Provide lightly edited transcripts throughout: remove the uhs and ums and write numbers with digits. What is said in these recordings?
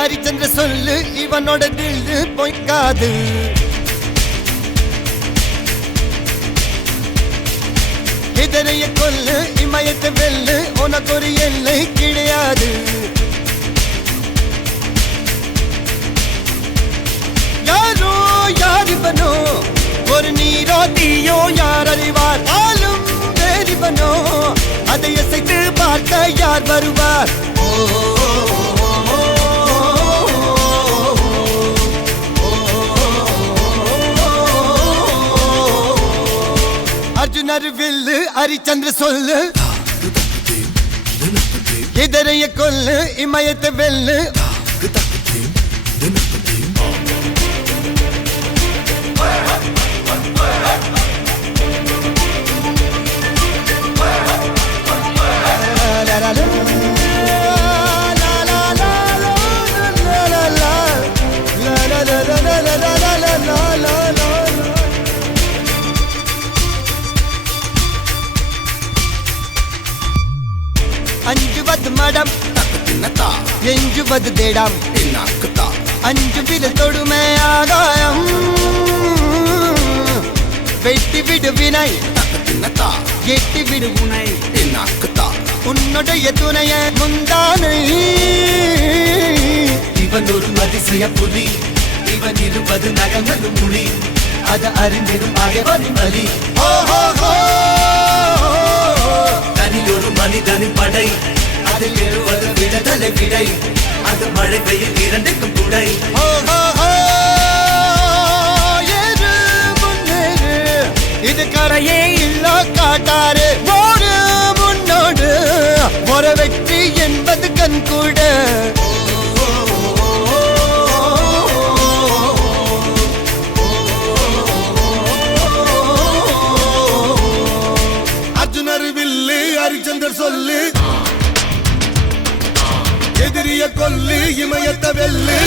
ஹரிச்சந்திர சொல்லு இவனோட தில்லு பொய்க்காது. இதனைய கொல்லு இமயத்தை வெல்லு உனக்கு ஒரு எல்லை கிடையாது. யாரோ யார் இவனோ ஒரு நீரோ தீயோ யார் அறிவார். ஆளும் வேறிவனோ அதை அசைத்து பார்க்க யார் வருவார். அர்ஜுனர் வில்லு ஹரிச்சந்திர சொல்லு இதரைய கொல்லு இமயத்தை வெல்லு. அஞ்சுவது மடம் எஞ்சுவது தேடம் அஞ்சு வில தொடுமை ஆகாயம். வெட்டி விடு வினை எட்டி விடு உனை உன்னுடைய துணைய முந்தானை. இவன் ஒரு அதிசய புலி இவன் இருப்பது நகங்களும் மொழி அது அறிந்திடும் ஆகவரின் வலி. தனில் ஒரு மனிதனின் படை அதில் எழுவது விடுதலை விடை அது மழை பெய்யும் இரண்டுக்கும் துடை. இது கரையே இல்ல காட்டாரு ஓடு முன்னோடு ஒரு வெற்றி என்பது கண் கூட. அர்ஜுனர் வில்லு ஹரிச்சந்தர் சொல்லு எதிரிய கொல்லு இமயத்தை வெல்லு.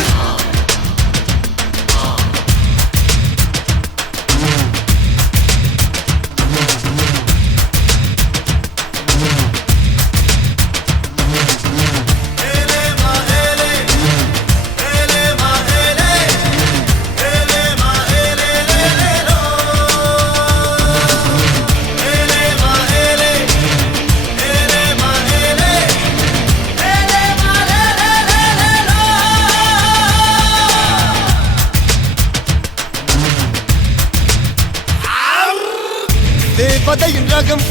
தேவதையின் ரகம்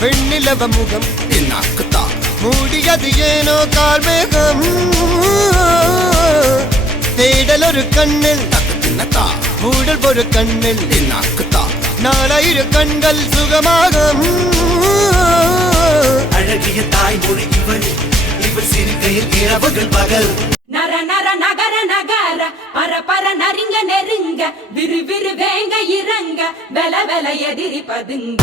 வெண்ணிலவ முகம் மூடியது ஏனோ கார்மேகம். தேடல் ஒரு கண்ணில் மூடல் ஒரு கண்ணில் நாலாயிர கண்கள் சுகமாக. அழகிய தாய்மொழி இவள் இவள் சிரிக்கையில் இரவுகள் பகல். நர நர நகர நகர பர பர நரிங்க நெருங்க விரு விரு வேங்க இறங்க வெல வெல எதிரி பதுங்க.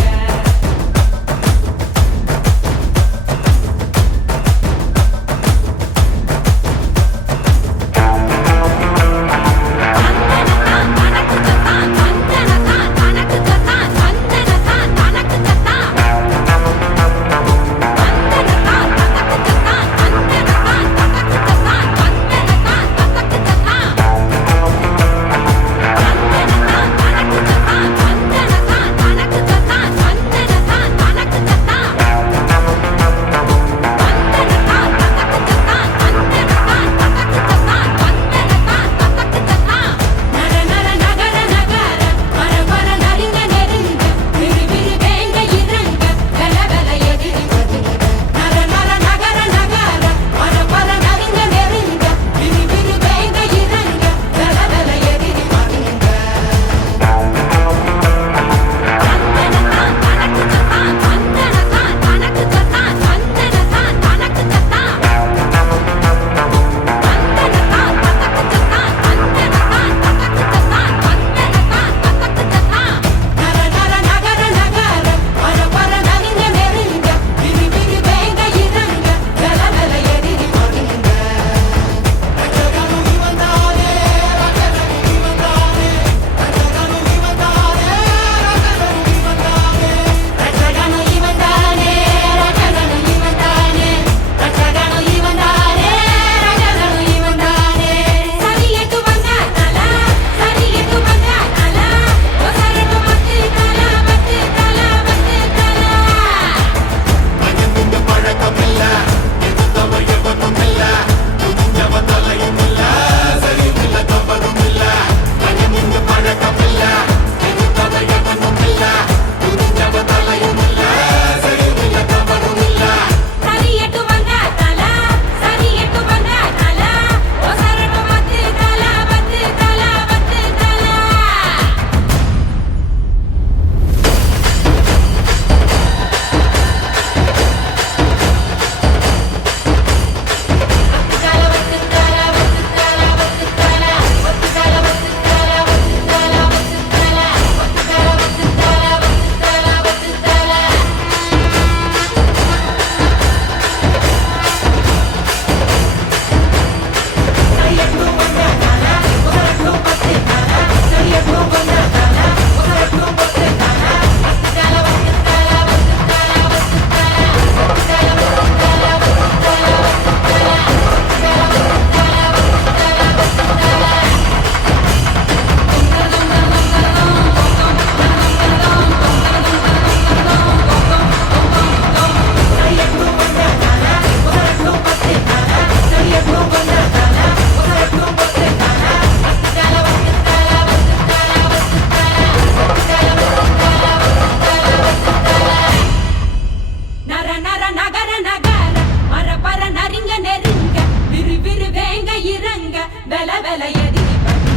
வேலை எதிரி பண்ணுங்க.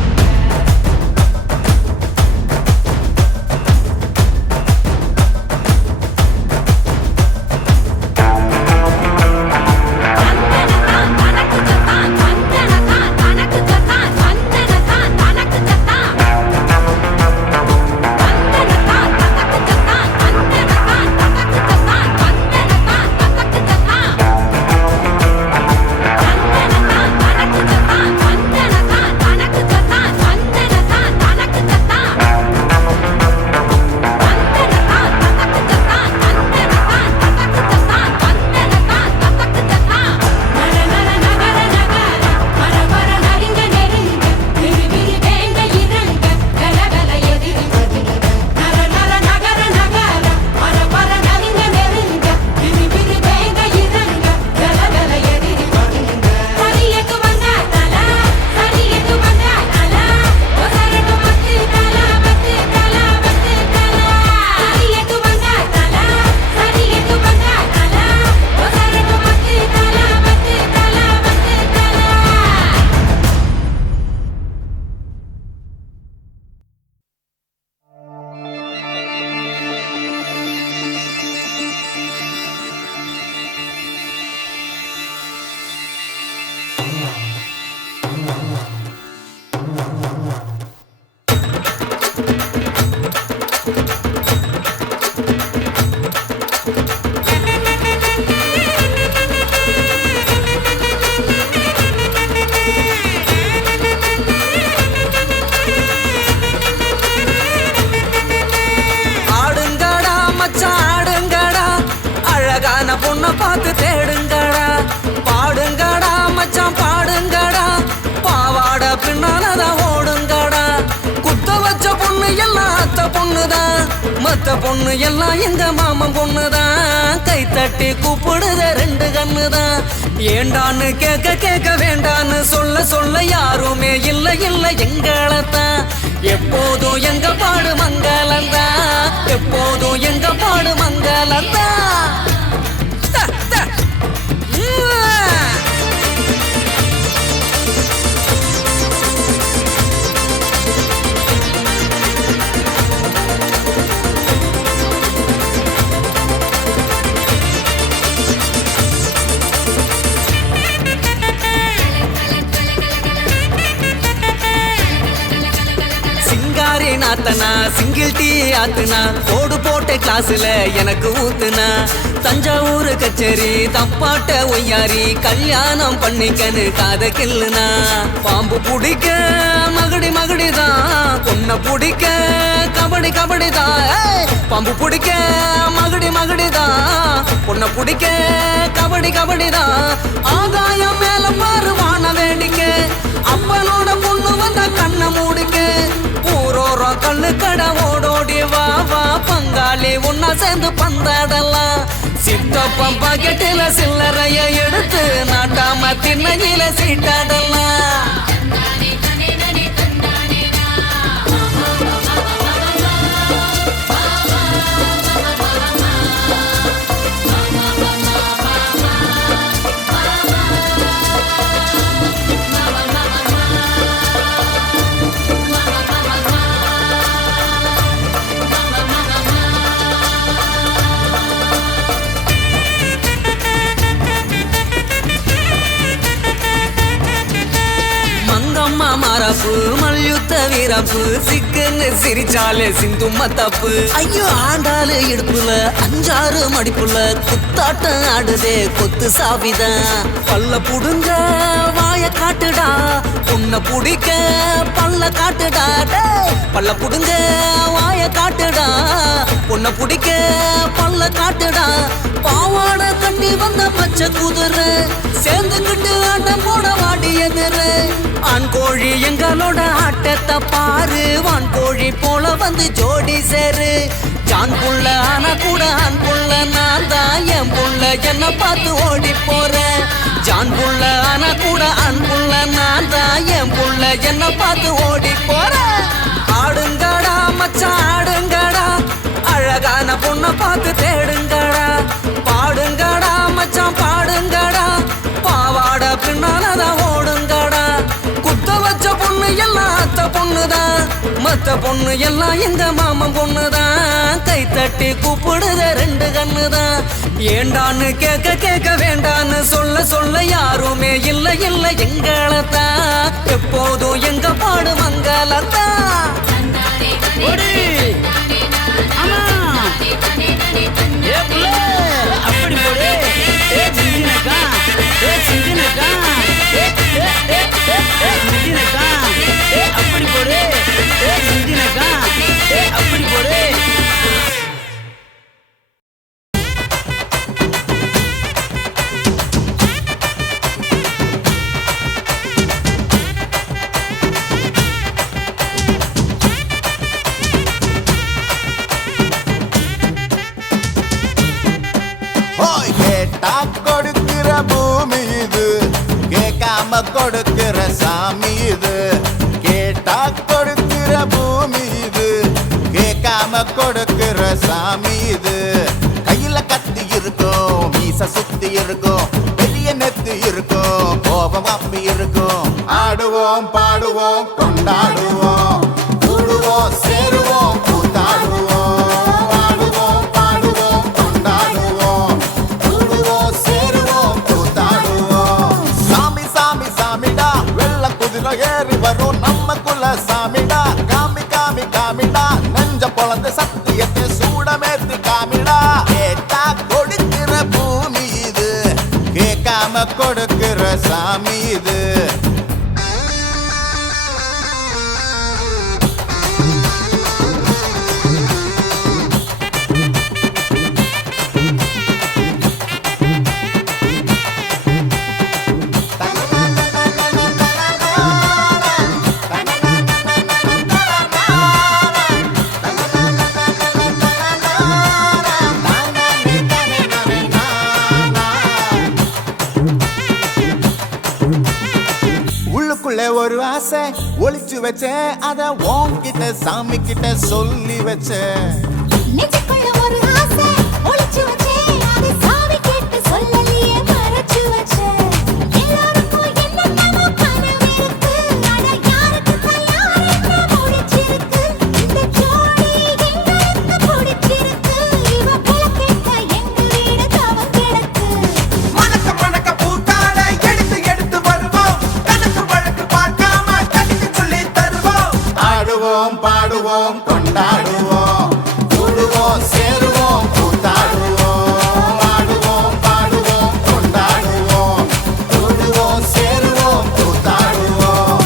பொண்ண பார்த்து தேடுங்கடா, பாடுங்கடா மச்சான் பாடுங்கடா, பாவாட பின்னாலதான் ஓடுங்கடா. குத்த வச்ச பொண்ணு எல்லாம் அத்த பொண்ணுதான், மத்த பொண்ணு எல்லாம் எங்க மாமன் பொண்ணுதான். கை தட்டி கூப்பிடுத ரெண்டு கண்ணுதான். ஏண்டான்னு கேட்க கேட்க வேண்டான்னு சொல்ல சொல்ல யாருமே இல்ல இல்ல எங்களத்தான். எப்போதும் எங்க பாடு மங்களந்தான், எப்போதும் எங்க பாடு மங்களந்தான். நாத்தனா சிங்கிள் டீ ஆத்துனா, கோடு போட்ட கிளாஸ்ல எனக்கு ஊத்துனா. தஞ்சாவூர் கச்சேரி தப்பாட்ட ஒய்யாரி, கல்யாணம் பண்ணிக்கன்னு காத கில்லுனா. பாம்பு பிடிக்க மகடி மகடிதான், பொண்ண பிடிக்க கபடி கபடிதான். பாம்பு பிடிக்க மகடி மகடிதான், பொண்ண பிடிக்க கபடி கபடிதான். ஆகாயம் மேல பாரு வான வேடிக்கை, அப்பனோட பொண்ணு வந்த கண்ணை மூடிக்க. ஊரோரம் கல்லு கடை ஓடோடி வா வா பங்காளி ஒன்னா சேர்ந்து பந்தாடலாம். சித்தப்பம் பாக்கெட்டில சில்லறைய எடுத்து நாட்டாம திண்ணையில சீட்டாடலாம். மாறாப்பு மல்யுத்த வீரப்பு, சிக்கன்னு சிரிச்சாலே சிந்தும் தப்பு. ஐயோ ஆண்டாளு இடுப்புல அஞ்சாறு மடிப்புல, குத்தாட்டம் ஆடுதே கொத்து சாவிதான். பல்ல புடுங்க வாய காட்டுடா, பொண்ண புடிக்க பல்ல காட்டுடா. பல்ல புடுங்க வாய காட்டுடா, பொண்ண புடிக்க பல்ல காட்டுடா. பாவாட கட்டி வந்த பச்சை குதிரை, சேர்ந்துக்கிட்டு ஆட்டம் போட வாடி எதிரு. ஆண் கோழி எங்களோட ஆட்டத்தை பாரு, வான் கோழி போல வந்து ஜோடி சேரு. ஜான் புள்ள ஆனா கூட ஆண் புள்ள நான் தான், என் புள்ள என்ன பார்த்து ஓடி போறேன். ஜான் புள்ள ஆனா கூட ஆண் புள்ள நான் தான், என் புள்ள என்ன பார்த்து ஓடி போறேன். ஆடுங்கடா மச்சான் ஆடுங்கடா, அழகான பொண்ணை பார்த்து தேடுங்கடா. பாடுங்கடா மச்சான் பாடுங்கடா, பாவாட பின்னாலதான் ஓடுங்கடா. குத்த வச்ச மத்த பொண்ணு எல்லாம் எங்க மாமன் பொண்ணுதான். கை தட்டி கூப்பிடுற ரெண்டு கண்ணுதான். ஏண்டான்னு கேட்க கேட்க வேண்டான்னு சொல்ல சொல்ல யாருமே இல்ல இல்ல எங்களத்தான். எப்போதும் எங்க பாடு மங்களத்தான். அப்படி போடு சிந்தினக்கா சிந்தினக்கா சிந்தினக்கா அப்படி போடு சிந்தினக்கா அப்படி போடு. கேட்டா கொடுக்கிற பூமி இது, கேட்காம கொடுக்கிற சாமி இது. கேட்டா கொடுக்கிற பூமி இது, கேட்காம கொடுக்கிற சாமி இது. கையில கத்தி இருக்கும், மீச சுத்தி இருக்கும், பெரிய நெத்தி இருக்கும், கோபம் அப்பி இருக்கும். ஆடுவோம் பாடுவோம் கொண்டாடுவோம், கூடுவோம் சேருவோம் கூத்தாடுவோம். ஏறி வரும் நம்ம குல சாமிடா. காமி காமி காமிடா, நெஞ்ச பொழந்த சத்தியத்தை சூடமேத்தி காமிடா. கேட்டா கொடுக்கிற பூமி இது, கேட்காம கொடுக்கிற சாமி இது. ஒரு ஆசை ஒளிச்சு வச்சேன், அத உன்கிட்ட சாமி கிட்ட சொல்லி வச்சேன். நெஞ்சுக்குள்ள ஒரு ஆசை ஒளிச்சு வச்சேன், அத சாமி கிட்ட சொல்லலையே மறைச்சு வச்சேன். எல்லாருக்கும் என்னென்னமோ கனவு இருக்கு, ஆனா யாருக்கு தயார் என்ன முடிச்சிருக்கு. இந்த ஜோடி எங்களுக்கு பிடிச்சிருக்கு, இவ போல கேட்க எங்க வீடு தவம் கிடக்கு. மணக்க மணக்க பூத்தாட எடுத்து எடுத்து வருவோம், கணக்கு வழக்கு பார்க்காம கடிக்கு சொல்லி தருவோம். ஆடுவோம் பாடுவோம் கொண்டாடுவோம், கூடுவோம் சேருவோம் கூத்தாடுவோம். ஆடுவோம் பாடுவோம் கொண்டாடுவோம், கூடுவோம் சேருவோம் கூத்தாடுவோம்.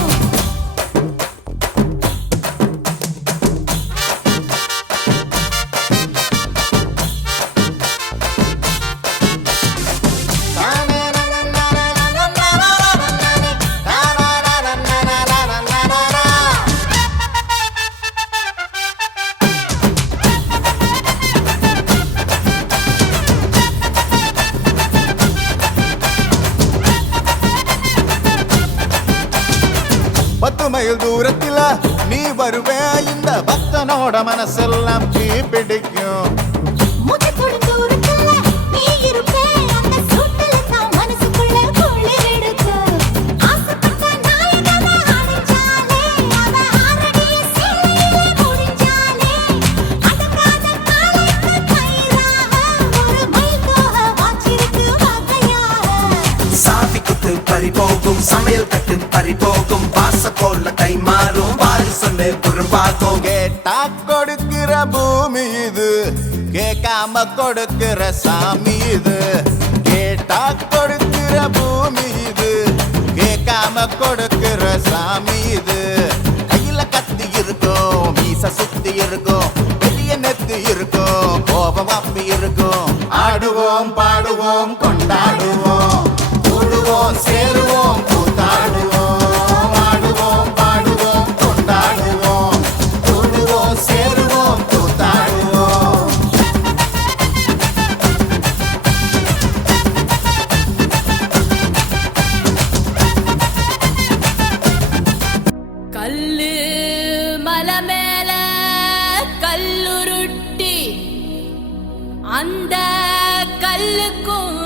பத்து மைல் தூரத்தில நீ வருவே, இந்த பக்தனோட மனசெல்லாம் தீ பிடிக்கும். மூச்சுக்குள்ள தூரத்துல நீ இருப்பே, அந்த சூட்டுல தான் மனசுக்குள்ள குளிர் எடுக்கு. ஆசைப்பட்ட நாயகனை அணைச்சாலே, அவ ஆரடிய சேலையிலே முடிஞ்சாலே, அடங்காத காலைக்கு கயிறாக ஒரு மைல் போக வாச்சிருக்கு வகையாக. சாவி குத்து பறி போகும், சமையல் கட்டு பறி போகும், வாச போல கை மாறும், வாரி சொன்ன புறம்பாகும். கேட்டா கொடுக்கிற பூமி இது, கேட்காம கொடுக்கிற சாமி இது. கேட்டா கொடுக்கிற பூமி இது, கேட்காம கொடுக்கிற சாமி இது. கையில கத்தி இருக்கும், மீச சுத்தி இருக்கும், பெரிய நெத்தி இருக்கும், கோபம் அப்பி இருக்கும். ஆடுவோம் பாடுவோம் கொண்டாடுவோம், கூடுவோம் சேருவோம் கூத்தாடுவோம். ஆடுவோம் பாடுவோம் கொண்டாடுவோம், கூடுவோம் சேருவோம் கூத்தாடுவோம். கல்லு மலை மேல கல்லுருட்டி, அந்த கல்லுக்கும்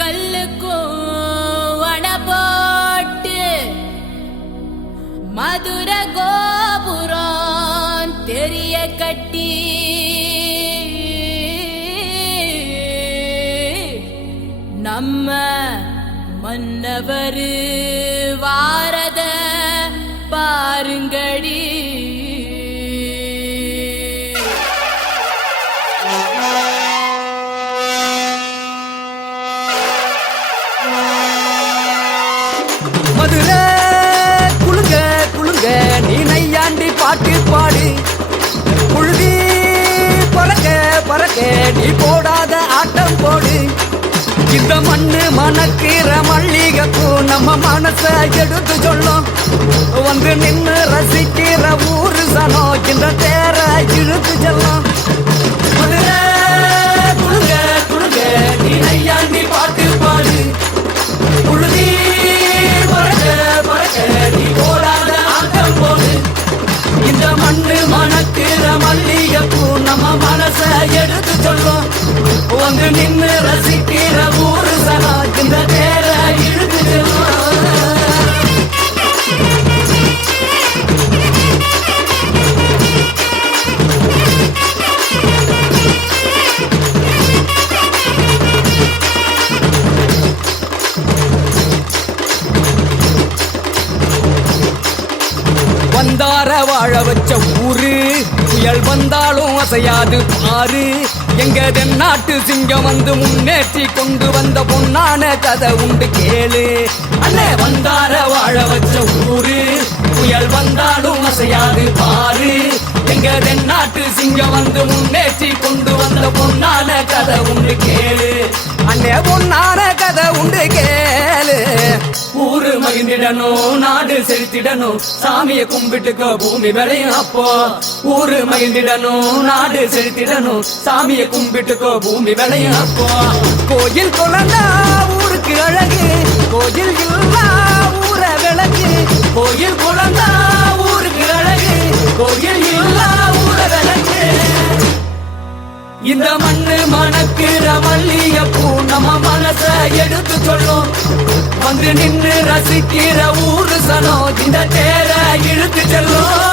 கல்லுக்கும் வட போட்டு மதுர கோபுரம் கட்டி நம்ம மன்னவரு வாரத பாருங்கடி. மதுரை குளுங்க குளுங்க நீ நையாண்டி பாட்டு பாடு. புழுதி பறக்க பறக்க நீ போடாத ஆட்டம் போடு. இந்த மண்ணு மணக்கிற மல்லிகைப்பூ நம்ம மனச எடுத்து சொல்லும். வந்து நின்று ரசிக்கிற ஊரு சனம் இந்த தேர இழுத்து செல்லும். மதுரை குளுங்க குளுங்க நீ நையாண்டி பாட்டு பாடு. புழுதி பறக்க பறக்க நீ போடாத ஆட்டம் போடு. இந்த மண்ணு மணக்கிற மல்லிகைப்பூ நம்ம மனச எடுத்து சொல்லும். வந்து நின்று ரசிக்கிற ஊரு சனா இந்த தேர இழுத்து செல்லும். வந்தார வாழ வச்ச ஊரு புயல் வந்தாலும் அசையாது பாரு. எங்க தென்னாட்டு சிங்கம் வந்து முன்னேற்றி கொண்டு வந்த பொன்னான கதை உண்டு கேளு. அண்ணே வந்தார வாழ வச்ச ஊரு புயல் வந்தாலும் அசையாது பாரு. எங்க தென்னாட்டு சிங்கம் வந்து முன்னேற்றி கொண்டு வந்த பொன்னான கதை உண்டு கேளு. அண்ணே பொன்னான கதை உண்டு கேளு. ஊரு மகிழ்ந்திடணும் நாடு செலுத்திடணும் சாமியை கும்பிட்டுக்கோ பூமி விளையும் அப்போ. ஊரு மகிழ்ந்திடணும் நாடு செலுத்திடணும் சாமியை கும்பிட்டுக்கோ பூமி விளையும் அப்போ. கோயில் குழந்தா ஊருக்கு அழகு கோயில் இல்லா ஊர விளக்கு. கோயில் குழந்தா ஊருக்கு அழகு கோயில் இல்லா ஊர விளக்கு. இந்த மண்ணு மணக்கிற மல்லிகைப்பூ நம்ம மனச எடுத்து சொல்லும். வந்து நின்று ரசிக்கிற ஊரு சனம் இந்த தேர இழுத்து செல்லும்.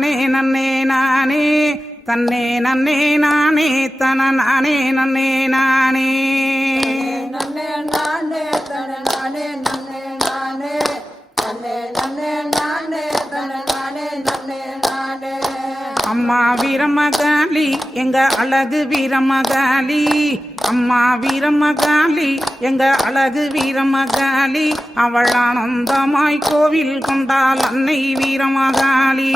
நானே நன்னே நானே தன்னே நன்னே நானே தன நானே நன்னே நானே நன்னே நானே தன நானே நன்னே நானே தன்னே நன்னே நானே தன நானே நன்னே நானே. அம்மா வீரமகாளி எங்க அழகு வீரமகாளி. அம்மா வீரமகாளி எங்க அழகு வீரமகாளி. அவள் ஆனந்தமாய் கோவில் கொண்டாள் அன்னை வீரமகாளி.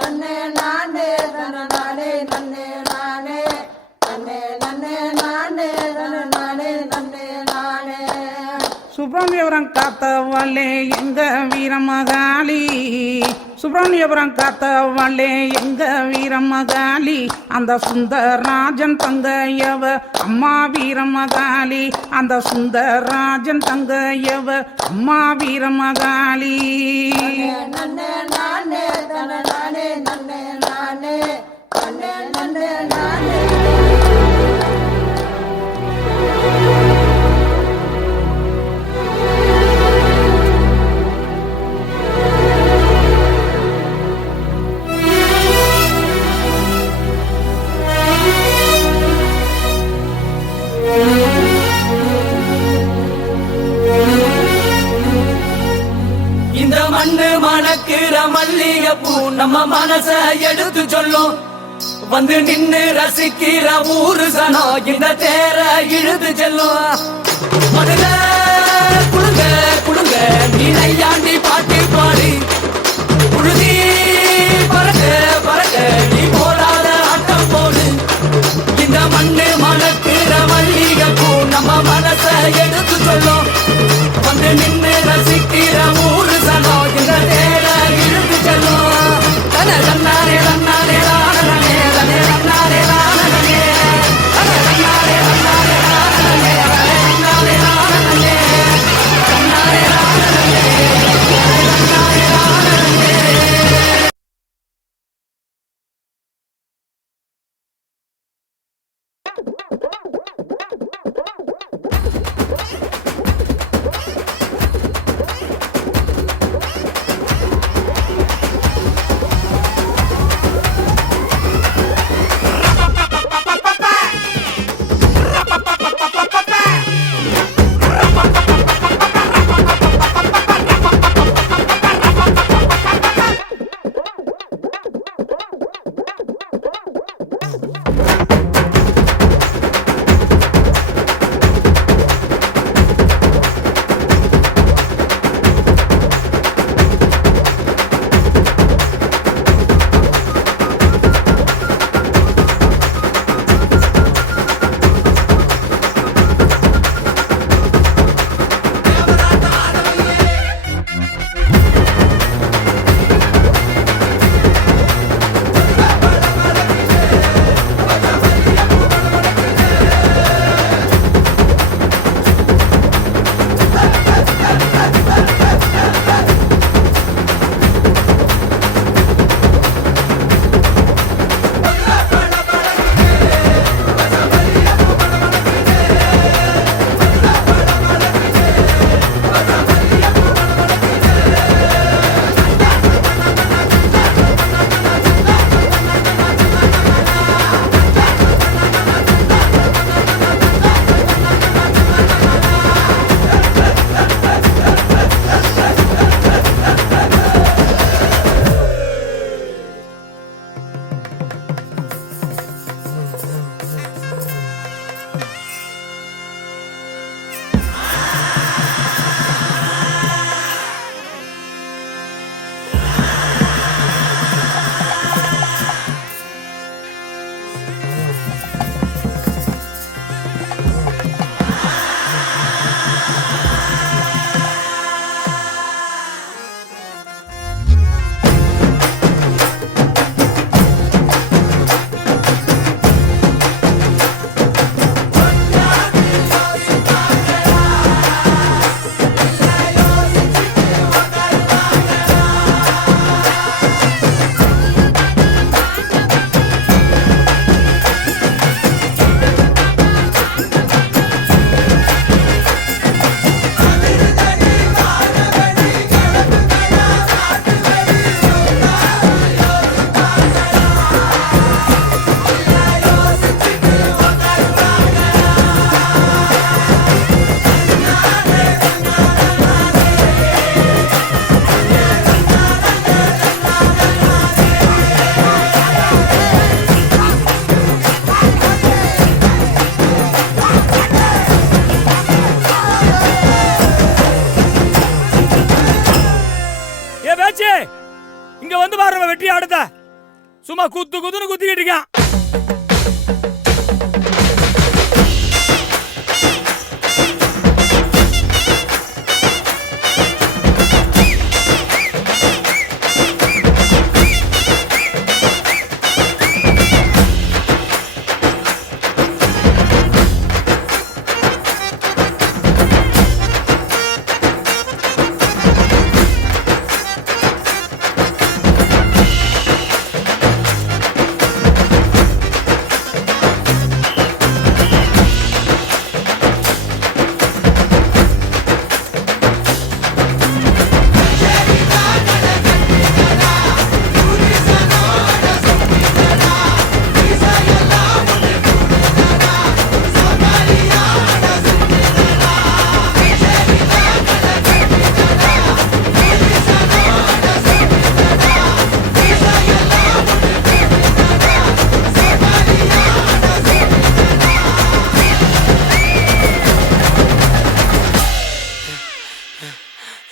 நன்னே நானே தன நானே நன்னே நானே தன்னே நன்னே நானே தன நானே நன்னே நானே. சுபம் விவரம் காத்தவளே எங்க வீரமகாளி. சுப்பிரமணியபுரம் காத்தவளே எங்க வீரமகாளி, அந்த சுந்தரராஜன் தங்கையவ அம்மா வீரமகாளி, அந்த சுந்தரராஜன் தங்கையவ அம்மா வீரமகாளி. நன்னே நானே தன நானே நன்னே நானே நன்னே நன்னே நானே. இந்த மண்ணு மணக்கிற மல்லிகைப்பூ நம்ம மனச எடுத்து சொல்லும். வந்து நின்னு ரசிக்கிற ஊரு சனம் இந்த தேர இழுத்து செல்லும். மதுல குடுங்க குடுங்க நீ நையாண்டி பாட்டு பாடி, புழுதி பறக்க பறக்க நீ போடாத ஆட்டம் போடு. இந்த மண்ணு மணக்கிற மல்லிகைப்பூ நம்ம மனச எடுத்து சொல்லும். வந்து நின்னு ரசிக்கிற ஊரு சனம் இந்த தேர இழுத்து செல்லும். தன தன்னாரே தன்னாரே தானே தனே தன்னாரே தானே தன தன்னாரே தன்னாரே தானே தன்னாரே தானே தன்னாரே இங்க வந்து பாருங்க வெட்டி ஆடுத சும்மா குத்து குத்துன்னு குத்திக்கிட்டு இருக்கான்.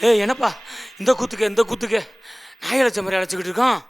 ஏய் என்னப்பா இந்த கூத்துக்கு நாய் அழைச்ச மாதிரி அழைச்சிக்கிட்டு இருக்கோம்.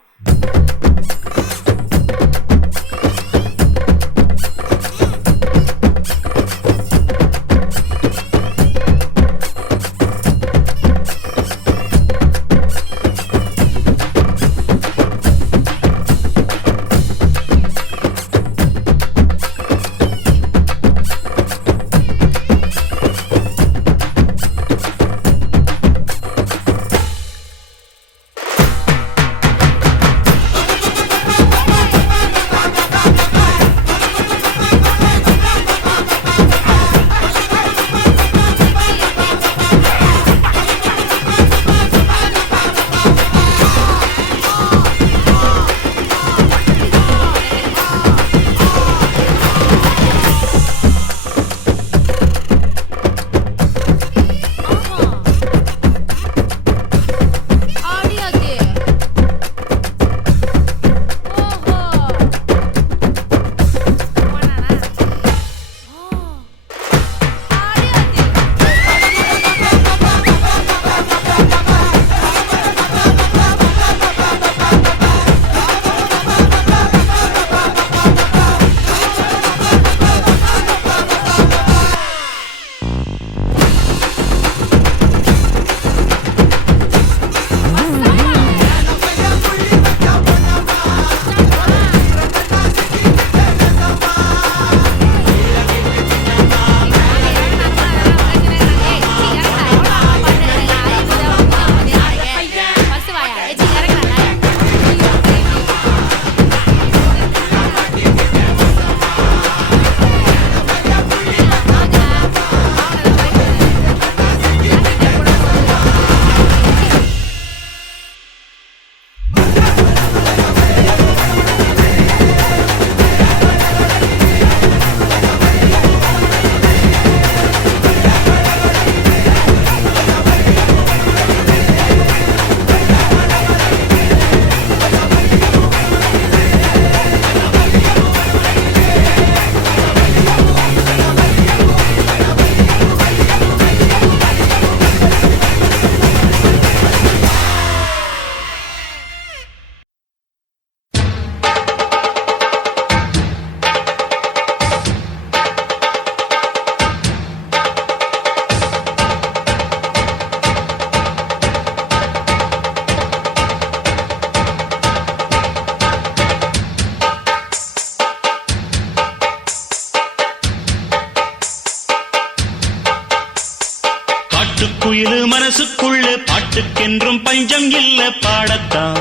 குயிலு மனசுக்குள்ள பாட்டுக்கென்றும் பஞ்சம் இல்ல பாடத்தான்.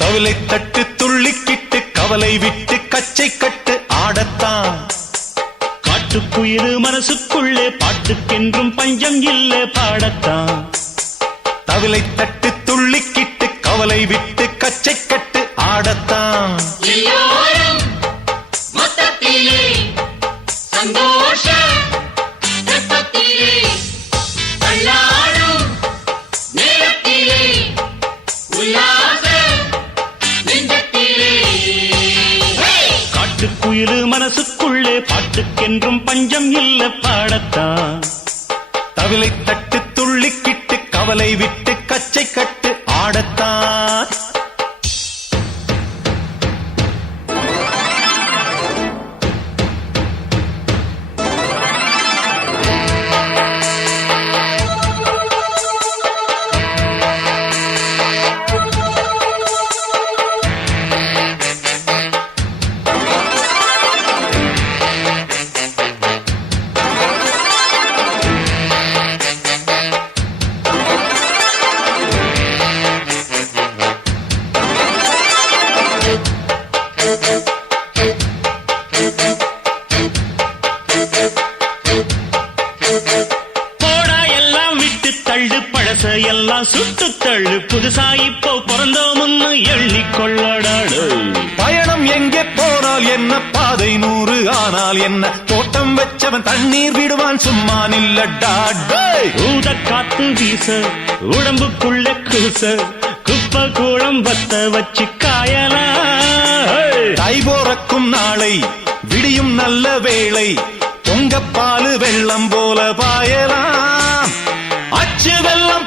தவிலை தட்டு துள்ளிக்கிட்டு கவலை விட்டு கச்சை கட்டு ஆடத்தான். காட்டுக்குயிலு மனசுக்குள்ளே பாட்டுக்கென்றும் பஞ்சம் இல்ல பாடத்தான். தவிலை தட்டு துள்ளிக்கிட்டு கவலை விட்டு கச்சை கட்டு ஆடத்தான். சந்தோஷ காட்டுக்குயிலு மனசுக்குள்ளே பாட்டுக்கென்றும் பஞ்சம் இல்ல பாடத்தான். தவிலை தட்டு துள்ளிக்கிட்டு கவலை விட்டு கச்சை கட்டு ஆடத்தான். எல்லாம் சுட்டு தள்ளு புதுசா இப்போ பிறந்தோம்னு எண்ணிக்கொள்ளடாடு. பயணம் எங்கே போனால் என்ன பாதை 100 ஆனால் என்ன தோட்டம் வச்சவன் தண்ணீர் விடுவான் சும்மா நில்லடா. ஊத காத்து வீச உடம்புக்குள்ள கூச குப்பை கூடம் வத்த வச்சு காயலாம். தை போறக்கும் நாளை விடியும் நல்ல வேளை பொங்கப்பாலு வெள்ளம் போல பாயலாம். அச்சு வெள்ளம்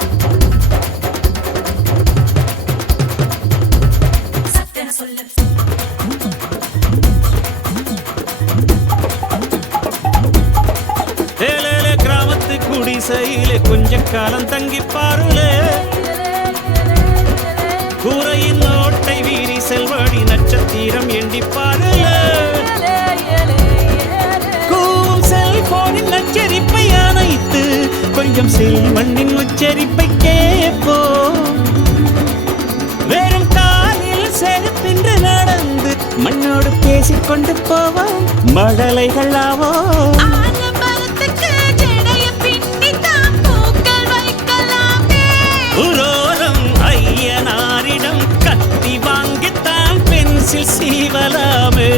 குடிசையிலே கொஞ்ச காலம் தங்கி பாருலே கூரையின் ஓட்டை வீரி செல்வழி நட்சத்திரம் எண்டி பாருலே கூவும் செல்போனின் நச்சரிப்பை அணைத்து கொஞ்சம் செல்வண்ணின் உச்சரிப்பை கேட்போ வெறும் காலில் செருப்பின்று நடந்து மண்ணோடு பேசிக்கொண்டு போவோம் மழலைகள் ஆவோ உரோரம் ஐயனாரிடம் கத்தி வாங்கித்தான் பென்சில் சீவலாமே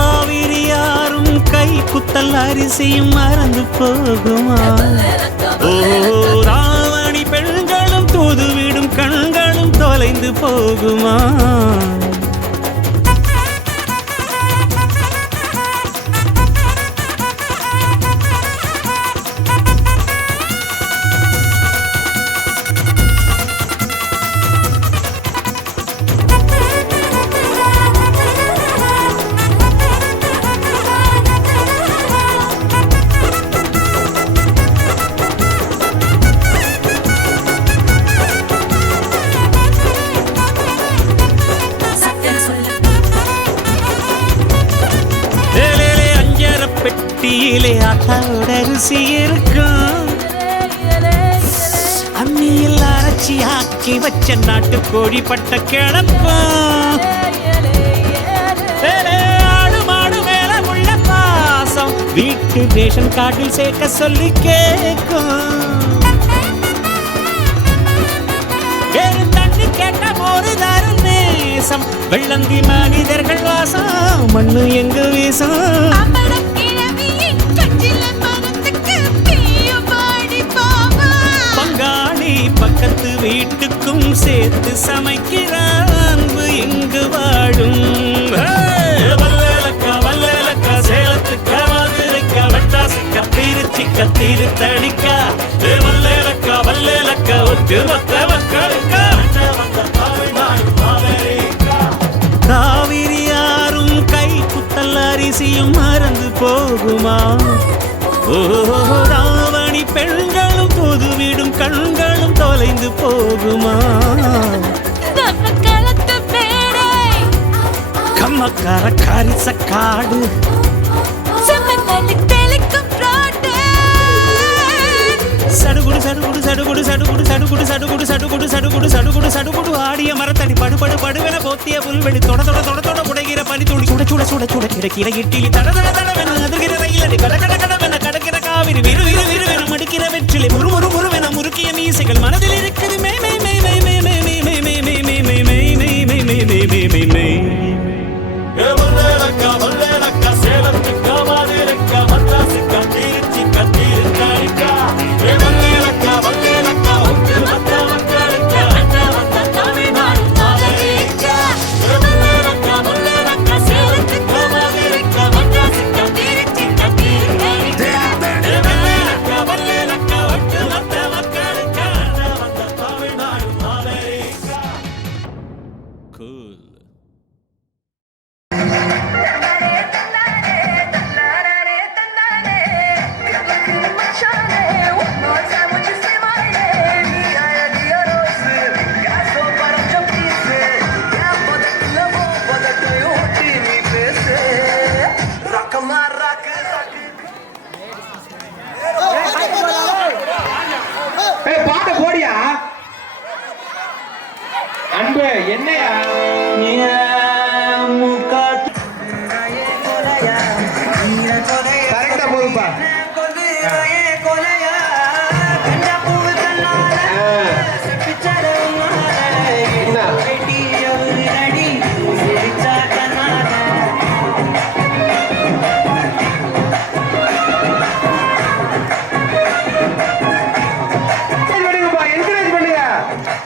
காவிரியாரும் கை குத்தல் அரிசியும் மறந்து போகுமா ஓ ராவணி பெண்களும் தூதுவிடும் கண்களும் தொலைந்து போகுமா பெட்டியிலே ஆட்டாவோட ருசி இருக்கும் அம்மியில் அரைச்சி ஆக்கி வச்ச நாட்டு கோழி பட்ட கிளப்பம் ஆடு மாடு மேல உள்ள பாசம் வீட்டு ரேஷன் கார்டில் சேர்க்க சொல்லி கேட்கும் தண்ணி கேட்ட போது தரும் நேசம் வெள்ளந்தி மனிதர்கள் வாசம் மண்ணு எங்க வீசம் பங்காளி பக்கத்து வீட்டுக்கும் சேர்த்து சமைக்கிற அன்பு எங்கு வாழும் வல்லலக்கா வல்லலக்கா சேலத்துக்கா மதுரைக்கா வெட்டாசிக்கா திருச்சிக்கா திருத்தணிக்கா வல்லலக்கா வல்லலக்கா ஒட்டு மொத்த மக்களுக்கா காவிரியாரும் கை குத்தல் அரிசியும் மறந்து போகுமா ஓ ராவணி பெண்களும் தூதுவிடும் கண்களும் தொலைந்து போகுமா கம்மக்கார காரிச காடு சடுகுடு சடுகுடு சடுகுடு சடுகுடு சடுகுடு சடுகுடு சடுகுடு சடுகுடு சடுகுடு சடுகுடு ஆடிய மரத்தடி படுபடு படுவென போத்திய புல்வெளி தொட தொட தொட தொட உடைகிற பனி துளி சுட சுட சுட சுட கிடக்கிற இட்டிலி தட தட தடவென அதிர்கிற ரயிலடி கட கட கடவென கடக்கிற காவிரி விறு விறு விறுவென மடிக்கிற வெற்றிலை முறு முறு முறுவென முறுக்கிய மீசைகள் மனதில் இருக்குது மே மே மே மே மே மே மே மே மே மே மே மே மே மே மே மே மே மே மே வல்லலக்கா வல்லலக்கா சேலத்துக்கா மதுரைக்கா மദ്രാസിக்கா திருச்சிக்கா திருத்தணிக்கா வல்லலக்கா வல்லலக்கா ஒட்டு மொத்த மக்களுக்கா வந்த தமிழ்நாடு மதுரைக்கா வல்லலக்கா வல்லலக்கா சேலத்துக்கா மதுரைக்கா மദ്രാസിக்கா திருச்சிக்கா திருத்தணிக்கா வல்லலக்கா வல்லலக்கா ஒட்டு மொத்த மக்களுக்கா வந்த தமிழ்நாடு மதுரைக்கா கூல் பாட்ட போடியா அன்பு என்னையா கரெக்டா போதுப்பா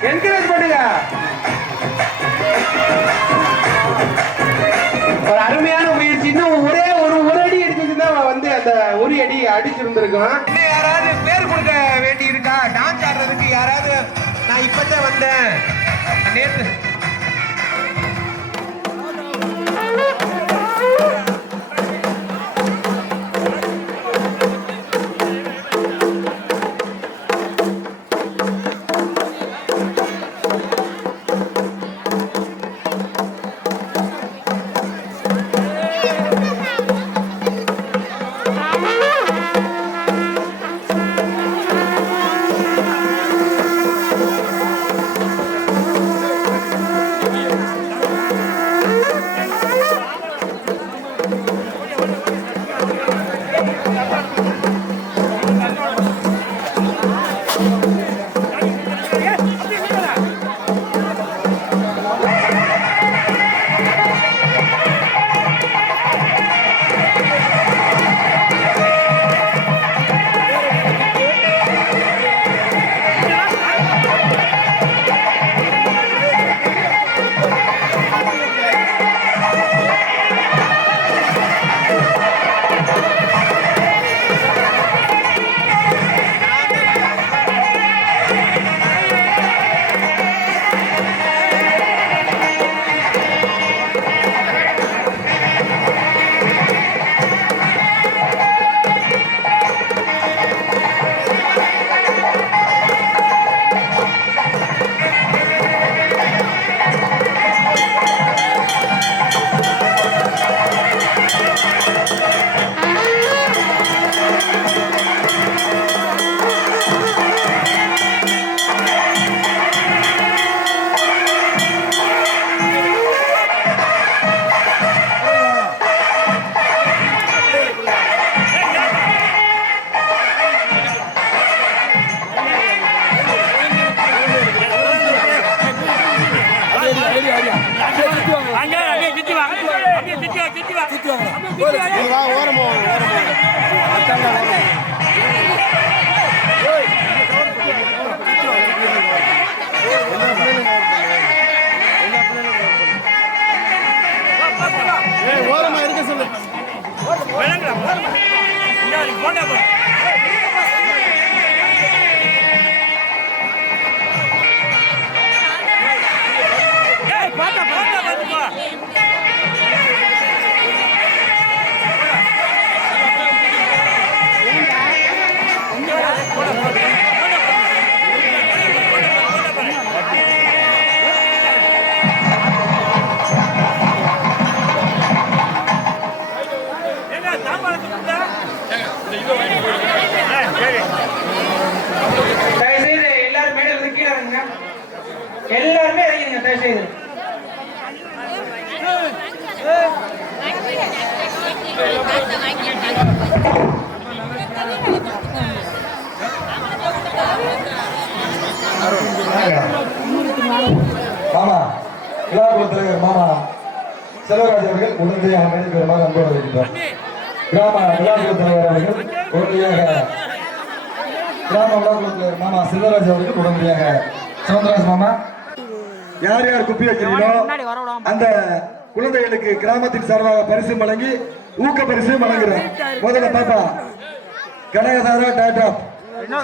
என்கரேஜ் பண்ணுங்க. ஒரு அருமையான முயற்சி. இன்னும் ஒரே ஒரு அடி அடிச்சிருந்தா வந்து அந்த ஒரு அடி அடிச்சிருந்திருக்கும். யாராவது பேர் கொடுக்க வேண்டி இருக்கா? டான்ஸ் ஆடுறதுக்கு யாராவது? நான் இப்பதான் வந்தேன் நேற்று. எல்லாருமே இறங்கிடுங்க தயவுசெய்து. மாமா விழாக்குழு தலைவர் மாமா செல்வராஜ் அவர்கள் உடனடியாக மேடைக்கு வருமாறு அன்போடு வருகின்றார். கிராம விழாக்குழு தலைவர் அவர்கள் உடனடியாக கிராம விழாக்குழு தலைவர் மாமா செல்வராஜ் அவர்கள் உடனடியாக சவுந்தரராஜ் மாமா யார் யார் குப்பி வைக்கிறீங்களோ அந்த குழந்தைகளுக்கு கிராமத்தின் சார்பாக பரிசு வழங்கி ஊக்க பரிசு வழங்குறோம். முதல்ல பாப்பா கனகதாரா டாடா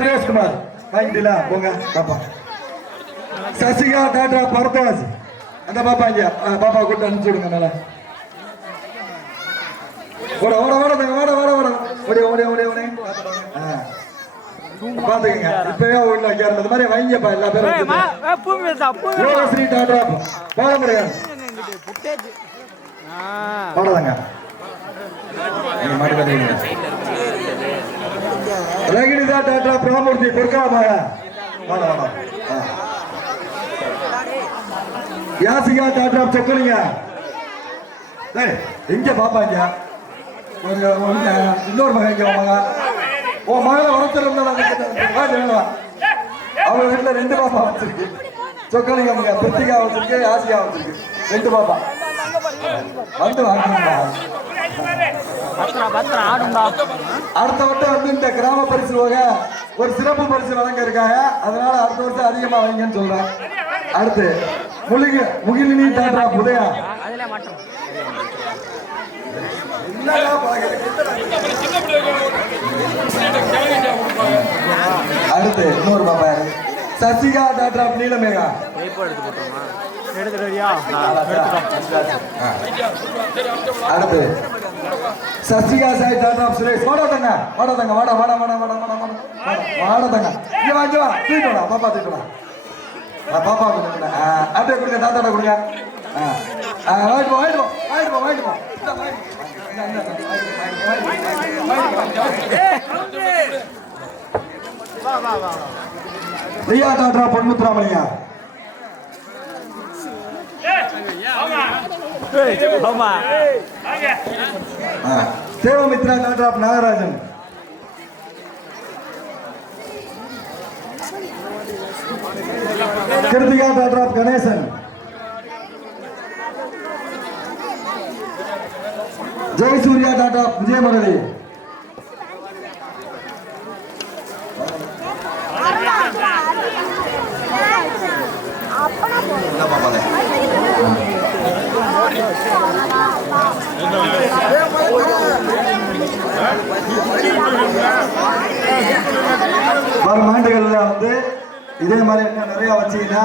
சுரேஷ்குமார் வாங்கிட்டீங்களா? போங்க பாப்பா. சசிகா டாடா பரதாஸ் அந்த பாப்பா இங்க பாப்பா கூட்டு அனுப்பிச்சு விடுங்க. மேல ஓட ஓட ஓட ஓட ஓட ஓட ஓடி ஓடி ஓடி ஓடி பாத்துக்கங்க. இப்பவே உள்ள கேரள இந்த மாதிரி வாங்கிப்பா எல்லா பேரும். யோகஸ்ரீ டாடா போட முடியாது அவ்வளவுதாங்க. நீங்க மாட்டி பாத்துக்கீங்க. ரகினிதா டாடா பிரமூர்த்தி பொற்காமாக வாட வாட. யாசிகா டாடா சொக்கலிங்க எங்க பாப்பாங்க இன்னொரு மகன் இங்க மகன் உன் மகளை வளர்த்துருந்தா அவங்க வீட்டுல 2 பாப்பா வச்சிருக்கு. சொக்கலிங்க மக பிரித்திகா வச்சிருக்கு, யாசிகா வச்சிருக்கு. 2 பாப்பா வந்து வாங்கினா அடுத்த வட்டம் வந்து இந்த கிராம பரிசு போக ஒரு சிறப்பு பரிசு வழங்க இருக்காங்க. அதனால அடுத்த வருஷம் அதிகமா வைங்கன்னு சொல்றேன். அடுத்து முகிலினி டாடா உதயா என்னடா அடுத்து இன்னொரு பாப்பா யாரு? Sasika doctor of Neelamega. அடுத்து சசிகா சாய் டாக்டர் ஆஃப் சுரேஷ். வாடாதங்க வாடாதங்க வாடா வாடா வாடா வாடா வாடா வாடாதங்க. இங்க வா தூக்கிட்டு வாடா பாப்பா தூக்கிட்டு வா. பாப்பா கொடுங்க. அப்படியே கொடுங்க தாத்தாட்ட கொடுங்க. வாங்கிட்டு போ வாங்கிட்டு போ வாங்கிட்டு போ வாங்கிட்டு போ. Riya doctor of Ponmuthuramalinga. Devamitra doctor of Nagarajan. Krithika doctor of Ganesan. Jayasurya doctor of Vijayamurali. வரும் ஆண்டுகள்ல வந்து இதே மாதிரி என்ன நிறைய வச்சீங்கன்னா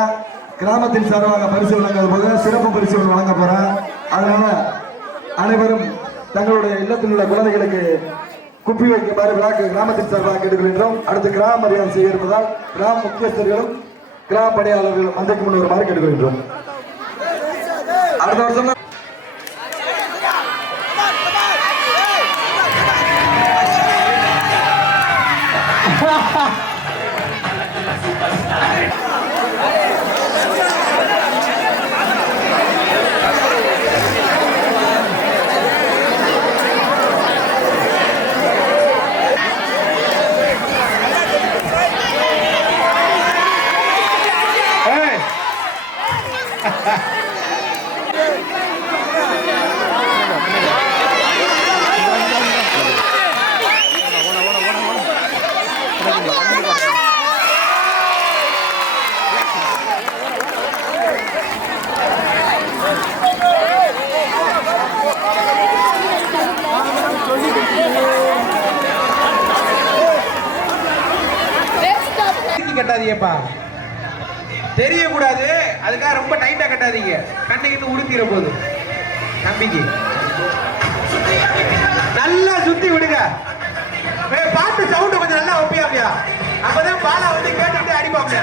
கிராமத்தின் சார்பாக பரிசு வழங்குவது போக சிறப்பு பரிசு வழங்க போறேன். அதனால அனைவரும் தங்களுடைய இல்லத்தில் உள்ள குழந்தைகளுக்கு குப்பி வைக்குமாறு விழாக்கு கிராமத்தின் சார்பாக கேட்டுக்கொள்கின்றோம். அடுத்து கிராம மரியாதை செய்ய இருப்பதால் கிராம முக்கியஸ்தர்களும் கிராம பணியாளர்களும் மந்தைக்கு முன் வருமாறு கேட்டுக்கொள்கின்றோம். அடுத்த வருஷம் கட்டாதீங்கப்பா, தெரியக்கூடாது. அதுக்காக ரொம்ப டைட்டா கட்டாதீங்க, கண்ணுக்கு உடுத்திர போது. நம்பிக்கை நல்லா சுத்தி விடுங்க. பாட்டு சவுண்ட் கொஞ்சம் நல்லா ஒப்பியா, அப்பதான் பாலா வந்து கேட்டுட்டு அடிப்பாங்க.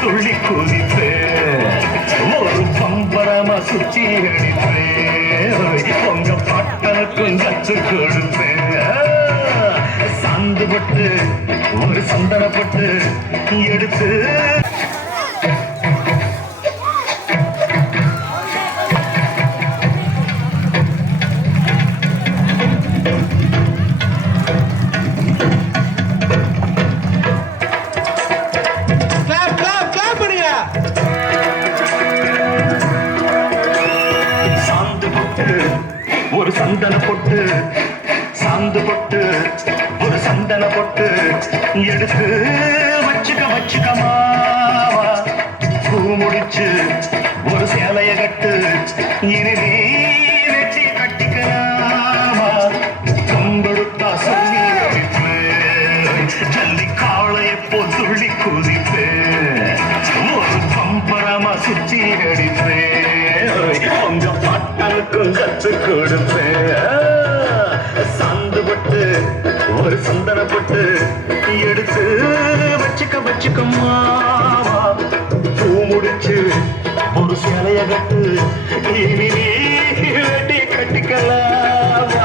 துள்ளி குதிப்பே ஒரு பம்பரமா சுற்றி அடிப்பே உங்க பாட்டனுக்கும் கற்று கொடுப்பே சாந்துபட்டு ஒரு சந்தனப்பட்டு எடுத்து ஒரு சந்தன பொட்டு சாந்து பொட்டு ஒரு சந்தன பொட்டு எடுத்து வச்சுக்க மாவா பூ முடிச்சு ஒரு சேலைய கட்டு இனி நீ வெட்டி கட்டிக்கலாமா கம்பெடுத்தா சொல்லி ஜல்லி காளைய போல் துள்ளி குதிப்பே ஒரு பம்பரமா சுற்றி அடிப்பே உங்க பாட்டனுக்கும் கற்று கொடுப்பேன் சாந்துபட்டு ஒரு சந்தனப்பட்டு எடுத்து வச்சுக்க மாவா பூ முடிச்சு ஒரு சேலைய கட்டு இனி வெட்டி கட்டிக்கலாமா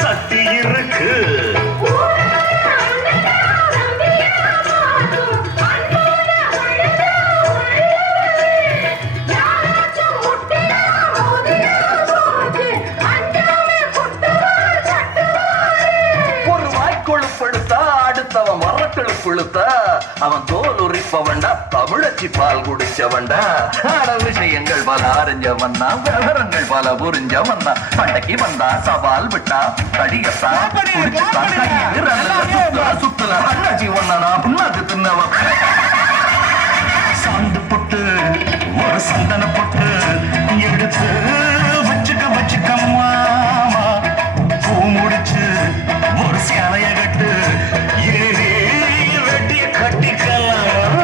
சக்தி இருக்கு ஒரு வாய்க்கொழுப்படுத்தா அடுத்தவன் மரக்களு புழுத்தா அவன் தோல் உரிப்பவன்டா தமிழச்சி பால் குடிச்சவன்டா விஷயங்கள் பல அறிஞ்சவன் தான் விவரங்கள் பல புரிஞ்சவன் தான் பண்டைக்கு வந்தா சவால் விட்டா கடிகத்தான் சுத்துல அண்ணாச்சி ஒன்னா புண்ணாக்கு தின்னவன் சாந்து பொட்டு ஒரு சந்தன பொட்டு எடுத்து வச்சுக்க மாமா பூ முடிச்சு ஒரு சேலைய கட்டு வெட்டிய கட்டிக்கலாம்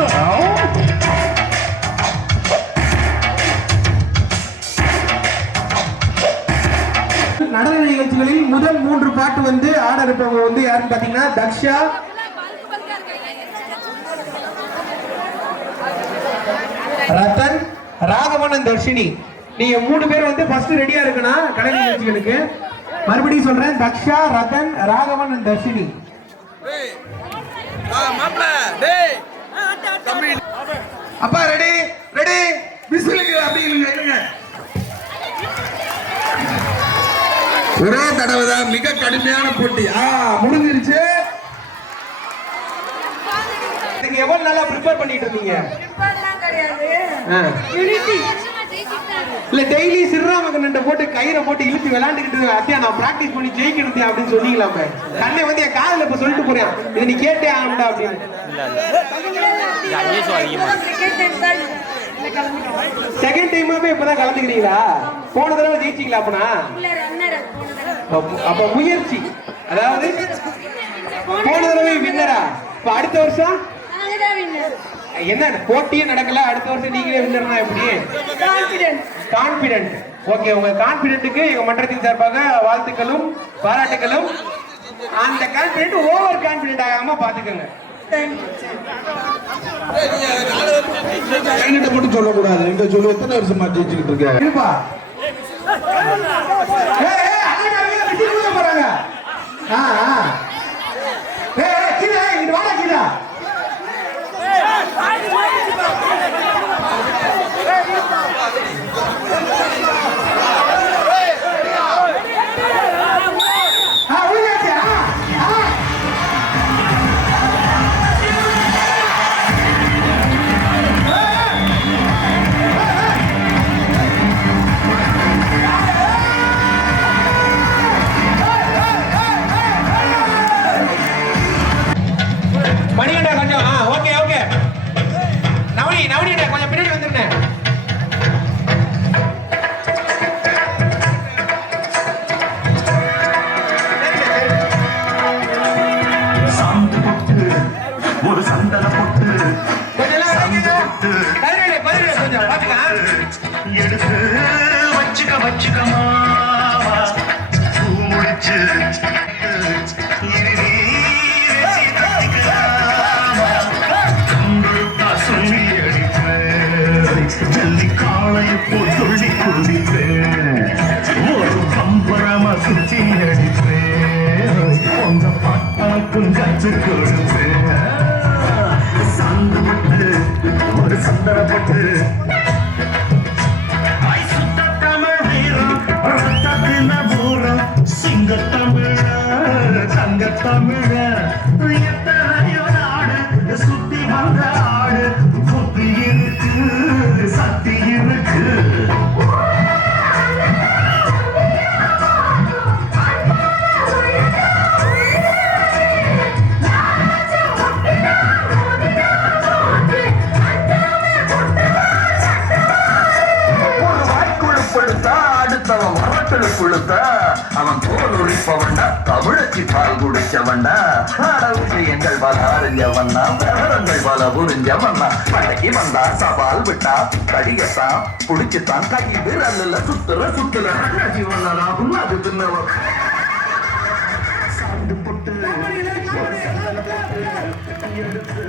நடன நிகழ்ச்சிகளில் முதல் 3 பாட்டு வந்து ஆட இருப்பவங்க வந்து யாருன்னு பாத்தீங்கன்னா தக்ஷா, ரத்தன், ராகவன், தர்ஷினி. நீங்க 3 பேர் வந்து ஃபர்ஸ்ட் ரெடியா இருக்கணும் கலை நிகழ்ச்சிகளுக்கு. மறுபடியும் சொல்றேன், தக்ஷா, ரத்தன், ராகவன், தர்ஷினி. அப்பா ரெடி ரெடி விசிலுக்கு அப்படிங்க. ஒரே தடவை தான், மிக கடுமையான போட்டி. முடிஞ்சிருச்சு. நீங்க எவ்வளவு நாளா ப்ரிப்பேர் பண்ணிட்டு இருந்தீங்க? இல்ல டெய்லி சிறுராமகண்ணன் போட்டு கயிறை போட்டு இழுத்து விளையாண்டுக்கிட்டு அத்தியா நான் பிராக்டிஸ் பண்ணி ஜெயிக்கிட்டு அப்படின்னு சொன்னீங்களாமே. கண்ணை வந்து என் காதுல இப்ப சொல்லிட்டு போறேன், இது நீ கேட்டே ஆகணும்டா அப்படின்னு. செகண்ட் டைமாவே இப்பதான் கலந்துக்கிறீங்களா? போன தடவை ஜெயிச்சீங்களா? அப்ப முயற்சி, அதாவது போன தடவை வின்னரா? இப்ப அடுத்த வருஷம் என்ன போட்டியே நடக்கல, அடுத்த வருஷம் நீங்களே வின்னர்னா எப்படி? கான்பிடென்ட். ஓகே, உங்க கான்பிடென்ட்டுக்கு எங்க மன்றத்தின் சார்பாக வாழ்த்துக்களும் பாராட்டுகளும். அந்த கான்பிடென்ட் ஓவர் கான்பிடென்ட் ஆகாம பாத்துக்கோங்க. மட்டும் சொல்லக்கூடாது. இந்த சொல்லு எத்தனை வருஷமா ஜெயிச்சுக்கிட்டு இருக்க? போறாங்க. போச்சு இனி நீ ரசிக்கலாமா? கம்பளத்தா சொல்லி அடிப்பேன் ஜல்லி காளையை போல் துள்ளி குதிப்பேன் ஒரு பம்பரமா சுத்தி அடிப்பேன் உங்க பாட்டாக்கும் கற்று கொடுப்பேன் சந்தப்பட்டு ஒரு சந்தரப்பட்டு சிங்கத்தமிழ தங்கத்தமிழ எத்தனையோ நாடு சுத்தி வந்த ஆடு புத்தி இருக்கு சக்தி இருக்கு ஒரு வாய்க்குழு படுத்தா அடுத்தவன் மரக்களு கொடுத்த அவன் தோல் உரிப்பவன்டா தமிழச்சி பால் குடிச்சவன்டா விஷயங்கள் பல அறிஞ்சவன்னா விவரங்கள் பல புரிஞ்சவன்னா படைக்கு வந்தா சவால் விட்டா கடிகத்தான் புடிச்சுத்தான் கை விரல்ல சுத்துற ஜீவனாகும் அது தின்னவன் சாப்பிட்டு போட்டு எடுத்து